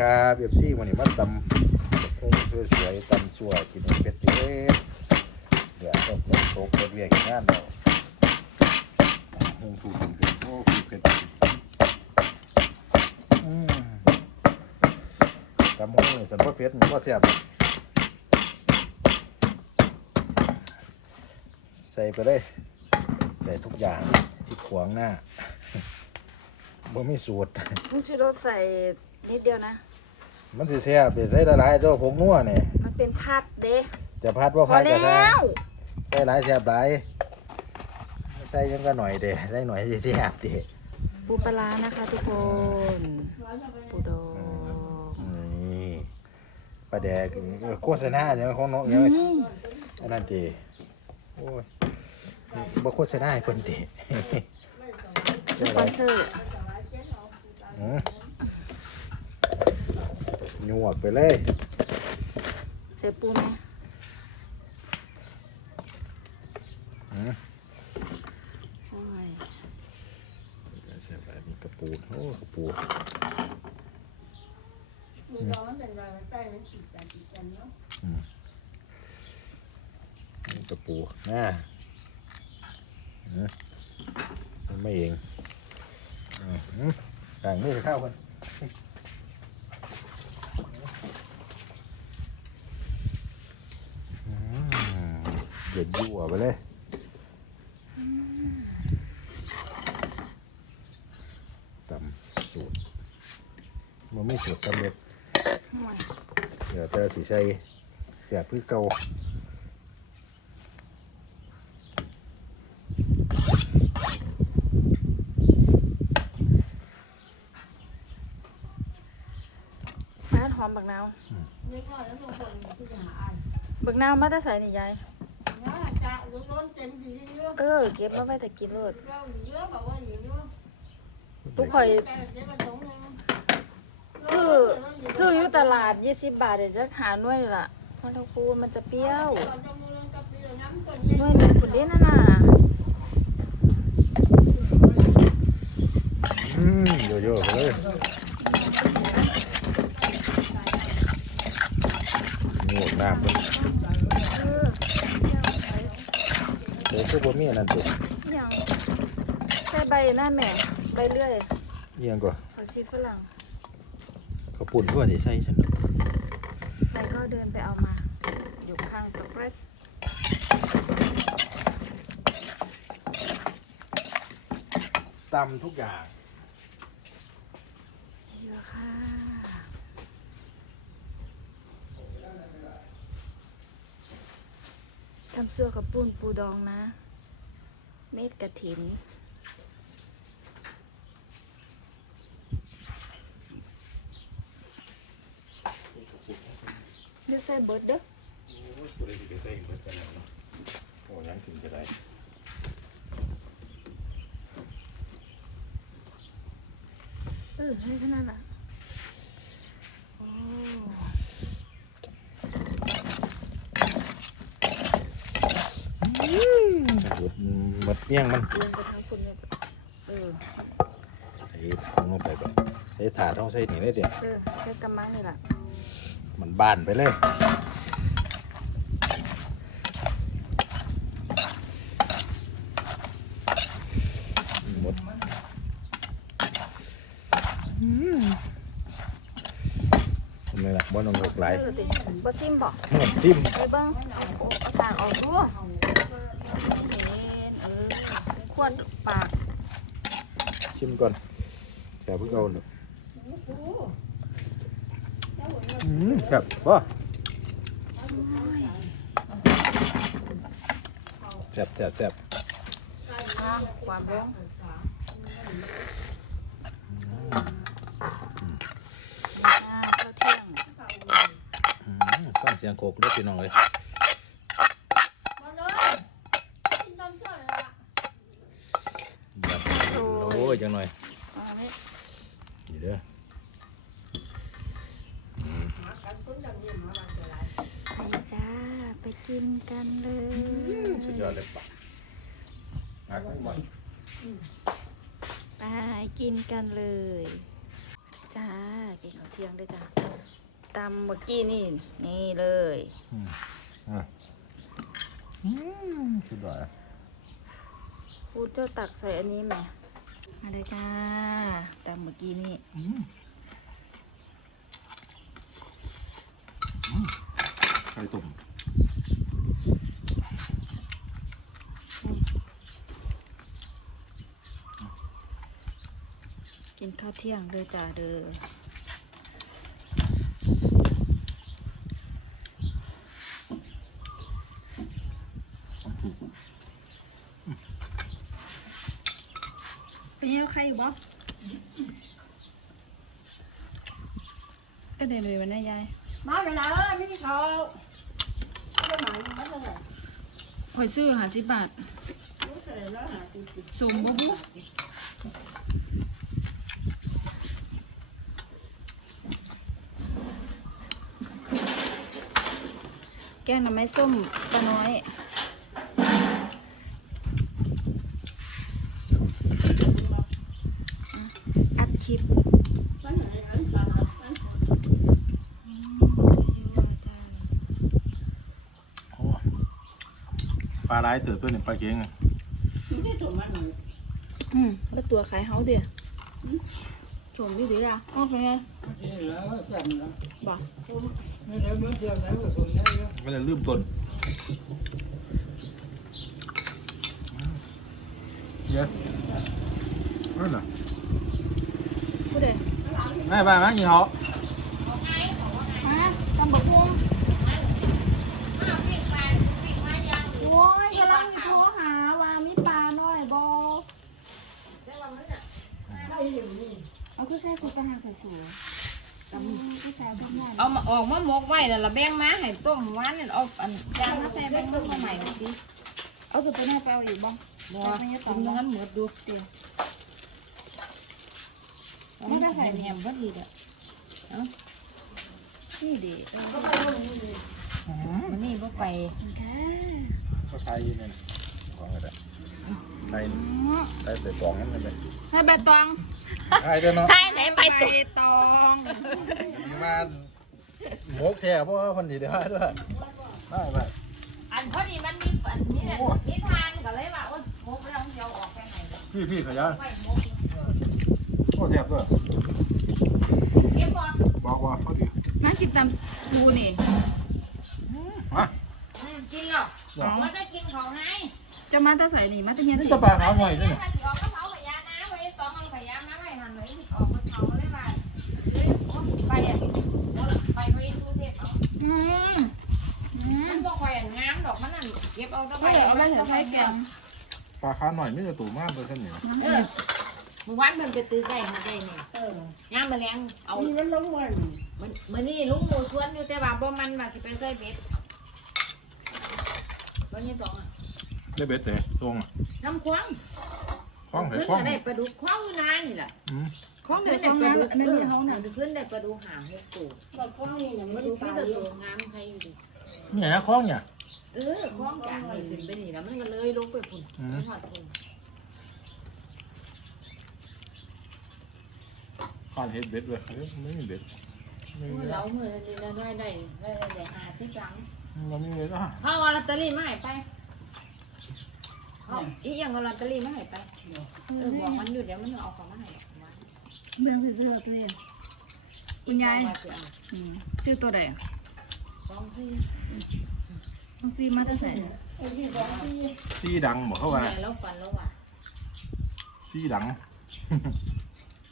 ครับเอฟซีวันนี้มาตำคงสวยๆตำสัวกินเป็ดเด็ดเดี๋ยวต้องลงโต๊ะเปิดเวียกงานเราหงสูตรเป็ดโอ้คือเป็ดอืมตำหงนี่สันพ่เป็ดมันก็เสียบใส่ไปเลย ใส่ทุกอย่างที่ขวางหน้าบ่มีสูตรมึงชูรใส่ นิดเดียวนะ มันสิเสียไปใส่ละลายเจ้าผงนัวนี่มันเป็นพัดเด้จะพัดว่าพอพัดก็แล้ได้วใส่หลายเสียบหลายใส่ยังก็หน่อยเด้ใส่หน่อยสิเสียบดิปูปลาร้านะคะทุกคนปูดองนี่ปลาแดกโฆษณาอย่างของน้องอย่างอันนั้นดิโอ้ยบ่โฆษณาให้เพิ่นดิสปอนเซอร์ อืม หยวกไปเลย เสียปูไหมอืมโอ้ยเสียบแบบนี้กระปูโอ้กระปูมือร้อนเป็นไรมันใต้มันจิตกันจิตกันเนาะนี่กระปูน่าอืมมันไม่เองอืมอืมต่างมือเข้ากันอืม เดือดยั่วไปเลยตำสูตรมันไม่สูตรสำเร็จโอ้ยเดี๋ยวแต่สีใส่เสียบพือเก่าร้านหอมบักนาวเล็กน้อยแล้วบางคนที่จะหาอ่านบักนาวมาแต่ใส่นี่ยายเนาะ จะร้อนเต็มที่เยอะเออ เก็บมาไว้แต่กินโลดเราเยอะแบบว่าเยอะทุกข่อยแต่เดี๋ยวมันตรงนึงซื้อซื้ออยู่ตลาดยี่สิบบาทเดี๋ยวจะหาหน่วยล่ะเพราะถ้าคูณมันจะเปรี้ยวหน่วยหนึ่งคุณเด่นน่ะน่ะอืมโยโย่ไปเลยนี่หมดน้ำเลย เออ เดี๋ยวคือบ่มีอันนั้นตัวยังใส่ใบหน้าแม่ใบเลื่อยเอียงกว่าผักชีฝรั่งเขาปุ่นเพื่อที่ใส่ฉันใส่ก็เดินไปเอามา อยู่ข้างตะเกรสตำทุกอย่าง เยอะค่ะ ทำซัวกับปูนปูดองนะ เม็ดกระถิน เลือกใส่เบิร์ดเด้อโอ้ยตัวเล็กไปใส่เบิดกันแล้วเนาะโอ้ยังกินก็ได้เออให้ขนาดละโอ้ หมดหมด เมี่ยงมันเรียนไปทั้งคนเลยเออใส่ลงไปก่อนใส่ถาดต้องใส่หนีได้เดียวเออใช้กำมังนี่แหละมันบานไปเลยหมดทำไมล่ะบ่ต้องหกไหลายเออติบ่ซิมบอกจิ้ม ไปเบิ้งเอาสากออกดูเห็นเออ ควรปากชิมก่อนแช่เพิ่งเอาเนอะอืมครับพ่อแซ่บแซ่บแซ่บอะความร้องอ่าข้าวเที่ยงอืมฟังเสียงโคกด้วยพี่น้องเลย มาเลยกินตอนเช้าเลยล่ะ แบบโอ้ ยจังหน่อยเอาอันนี้นี่เด้อกันตุ้นดำเย็นมาบางตัวไรไปจ้า ไปกินกันเลยสุดยอดเลยปะหักไม่หมดไปกินกันเลย จ้า กินข้าวเที่ยงด้วยจ้าตำเมื่อกี้นี่ นี่เลยอืมอะอืมสุดยอดอะพูดเจ้าตักใส่อันนี้ไหม มาเลยจ้าตำเมื่อกี้นี่อืมอืมไข่ตุ่มกินข้าวเที่ยงเลยจ้าเด้อ มันถูก เป็นยังใครอยู่บ่ก็เดินเลยวันนี้ยายมาไปไหนไม่ได้เขาไม่หมายเขาเท่าไหร่หอยซื้อหาสิบบาทรู้สึกแล้วหาติดติดสมบ่บุแกงหน่อไม้ส้มปลาน้อย อัดคลิป มันไหนอัน สาหัสอันโอ้ปลาร้ายเติบตัวเนี่ยปลาเก่งอะไม่ได้ส่งมาหน่อยอืมแล้วตัวขายเฮาเดียวสมดีดีอะอ๋อเป็นไงนี่แล้วแซ่บแล้วบอกนี่แล้วเมื่อเดียวแล้วก็ส่งได้เยอะก็เลยลืมต้นเยอะนั่นน่ะพูดเลยไม่ไปมั้งยี่ห้อฮะ ตำบักหุ่งโอ้ยกำลังโทรหาว่ามีปลาน้อยบอเอาคือใส่ซุปปลาหางสวยๆตำคือใส่พวกนั้นเอามาออกมาหมกไว้แล้วละแบ่งมาให้ต้มหวานนั่นเอาอันจานมาใส่แบ่งมาใหม่ดิเอาซุปปลาหน้าเปล่าอีกบ้างบ่กินงั้นหมดดูเตียวไม่ได้ใส่แหนมก็ดีอะนี่ดิมันนี่บ่ไปค่ะก็ใช้เนี่ยของอะไรใช้ใช้แต่ตองนั่นเลยให้ใบตองใช่เด้อเนาะใส่ไหนไปตัวตองมีมาหมกแท้เพราะว่าคนดีเด้อด้วยได้ไปอันพอดีมันมีอันนี้เนี่ยมีทางก็เลยว่าโอ้ยหมกแล้วมันจะเอาออกไปไหนพี่พี่ขยันไปหมกโอ้ แซ่บด้วยเก็บบ่บอกว่าเขาดีมากินตำปูนี่มาอืมกินหรอกมันก็กินของไงจะมาแตาใส่นี่มาแตะเฮียนนี่สิจะปลาขาวหน่อยนี่ถ้าสิออกก็เผาขยะน้ำไว้ตองเอาขยะน้ำไว้หันไว้ออกมาเผาเลยว่าไปอะไปไปตู้เทพเอาอืมอืมมันบ่ค่อยงามดอกมันนั่นเก็บเอาแตะไปไม่ได้เอาไปใส่แกงปลาขาวหน่อยไม่จะตู่มากเลยท่านเนี่ย เออเมื่อวานมันไปตื้อไก่มาได้นี่เออยามมาแรงเอามีมันลงมันมันมื้อนี้ลุงหมูชวนอยู่แต่ว่าบ่มันว่าสิไปใส่เบ็ดบ่นี่ตองอะได้เบ็ดแต่ตรงน้ำควางคล้องใส่ขึ้นคล้อง ก็ได้ปลาดุกควางอยู่นานนี่ล่ะอืม ของเด็ขึ้ดนขได้องปลานั้นดุกอันนี้เออเขามัน่ะนขึ้นได้ปลาดุกหางหกตัวก็พวกนี้เนี่ยมัมันนดูขึ้ตานได้เยตัวอะงามใครอยู่ดิเนี่ยนะคล้องเนี่ย เออควางกลางนี่ขึ้นไปนี่แล้วมันก็เลยลงไปพุ่นไปหอดพุ่นาวเห็ดเบ็ดเลยไม่มีเบ็ดไม่มีเรามื้อนี้ละน้อยได้ได้ได้หาที่กลางเราไม่มีเบ็ดอะเขาเอาลอตเตอรี่มาให้ไปเขาอีหยังเอาลอตเตอรี่มาให้ไปเออบอกมันอยู่เดี๋ยวมันเอาของมาให้เมืองซื่อๆตัวเองคุณยายว่าสิเอาอืมซื้อตัวใดสองที่ต้องซีมาแตะใส่ไอ้ที่บอกที่ซีดังบอกเขาว่าใหญ่แล้วฟันแล้วว่ะซีดัง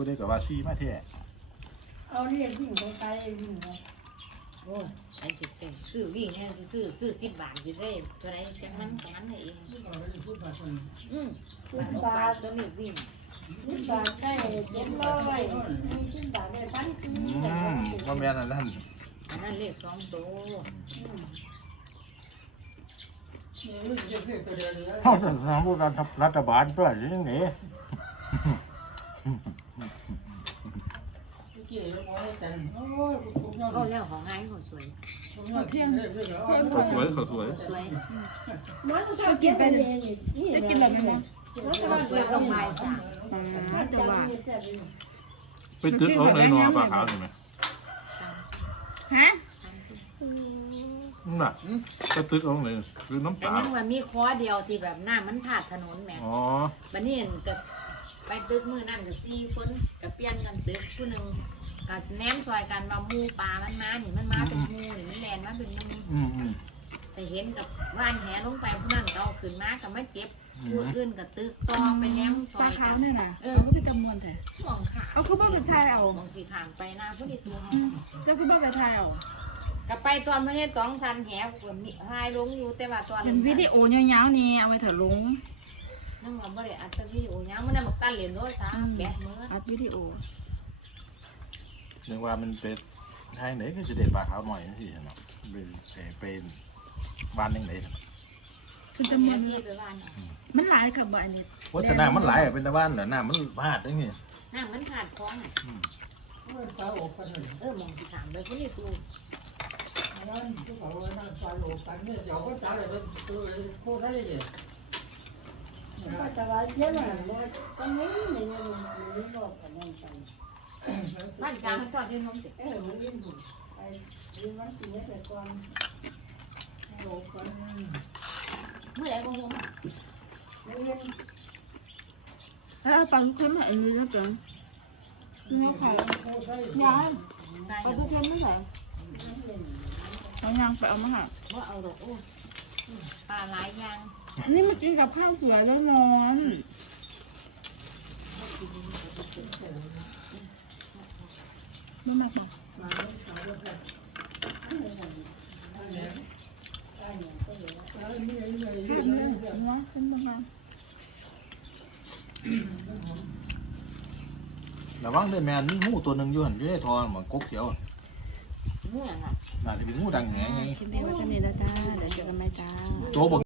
พูดได้กับว่าซีมาแท้เอาเรียนวิ่งไปไกลวิ่งไปโอ้ยไอ้จิตเต็มซื้อวิ่งเนี่ยซื้อซื้อสิบบาทสิได้ตัวไหนจังมันจังมันให้เองที่บอกว่าจะซื้อปลาคนอืมสิบาทบบาบาททตัวนี้วิ่งสิบบาทได้เจ็ดร้อยสิบบาทได้พันสี่อืแต่มว่าแม่นอันนั้นอันนั้นเลขสองตัวรู้จะซื้อตัวเดียวเลยเขาจะสามรัฐรัฐบาลตัวยังไง เกี่ยวกับอะไรกันโอ้ยผมยอดเขาแล้วของง่ายเขาสวยผมยอดเที่ยงเลยเลยเหรอเขาสวยเขาสวยสวยมันก็กินไปเลยนี่ได้กินแบบนี้มั้ยมันก็เขาสวยต้องไม้สามอืมมันจะจะว่าว่าไปตึกเอาเลยเนอปลาขาวใช่ไหมฮะนั่นน่ะไปตึกเอาเลยคือน้ำแต่ตาลยังว่ามีคอเดียวที่แบบหน้ามันผาดถนนแหม่อ๋อบัดนี้เห็นก็ ไปตึกมือนั่นก็สี่คนก็เปลี่ยนกันตึกผู้หนึ่งก็แนมซอยกันมาหมูปลามันมานี่มันมาเป็นหมูนี่มันแลนมาเป็นหมูอืมอืมแต่เห็นกับว่านแหลงไปผู้นั้นก็เอาขึ้นมาก็ไม่เก็บอืมผู้อื่นก็ตึกต่อไปแนมซปอลายกัขาวนเนี่ยนะเออเขาก็ไปจำนวนแต่มองขาเอาเขาบ้าไปทายเอามองสีขางไปหน้าผู้ที่ตัวอืมเจ้าก็บ้าไปทายเอาก็ไปตอนไม่ใช่ต้องทันแหวกมีหายลงอยู่แต่ว่าตอน เป็นวิดีโอยาวๆนี่เอาไว้เถอะลง นั่งว่าบ่ได้อัดแต่วิดีโอยังมันน่ะบักตันเหรียญด้วยซะแบตเมื่ออัดวิดีโอเรียกว่ามันเป็นทางไหนก็จะได้ปลาขาวหน่อยสิเนาะเป็นเป็นบ้านยังไงคือจะจำนมีวนที่ไปบ้านมันหลายค่ะบ่อันนี้โฆษณามันหลายอะเป็นตะวันแต่หน้ามันพลาดได้ไงน้ำมันขาดคลองอืมปลาโอกกันเลยเออมองสีขางไปผู้ที่ตัวนั่นที่ เขาว่านั่นปลาโอกกันเนี่ยเดี๋ยวก็จ่ายเลยตัวโคตรได้เลยบ้านกลางทอดที่น้องเด็กเมื่อไหร่ก็คงแล้วเอาปลาทุกคนมาอันนี้แล้วจังเนื้อไข่ยายไปปลาทุกคนไม่ใส่เอายางไปเอามาค่ะว่าเอาดอกโอ้ปลาหลายอย่าง นี่มากินกับข้าวสวยแล้วนอนไม่มาค่ะข้าวเนื้อหัวขึ้นมาค่ะระวังด้วยแมนมีงูตัวหนึ่งอยู่หันอยู่ในทองเหมือนกกเขียวเมื่อค่ะน่าจะเป็นงูดังแหงไง คลิปนี้ไว้แค่นี้แล้วจ้า เดี๋ยวเจอกันใหม่จ้า โจบอก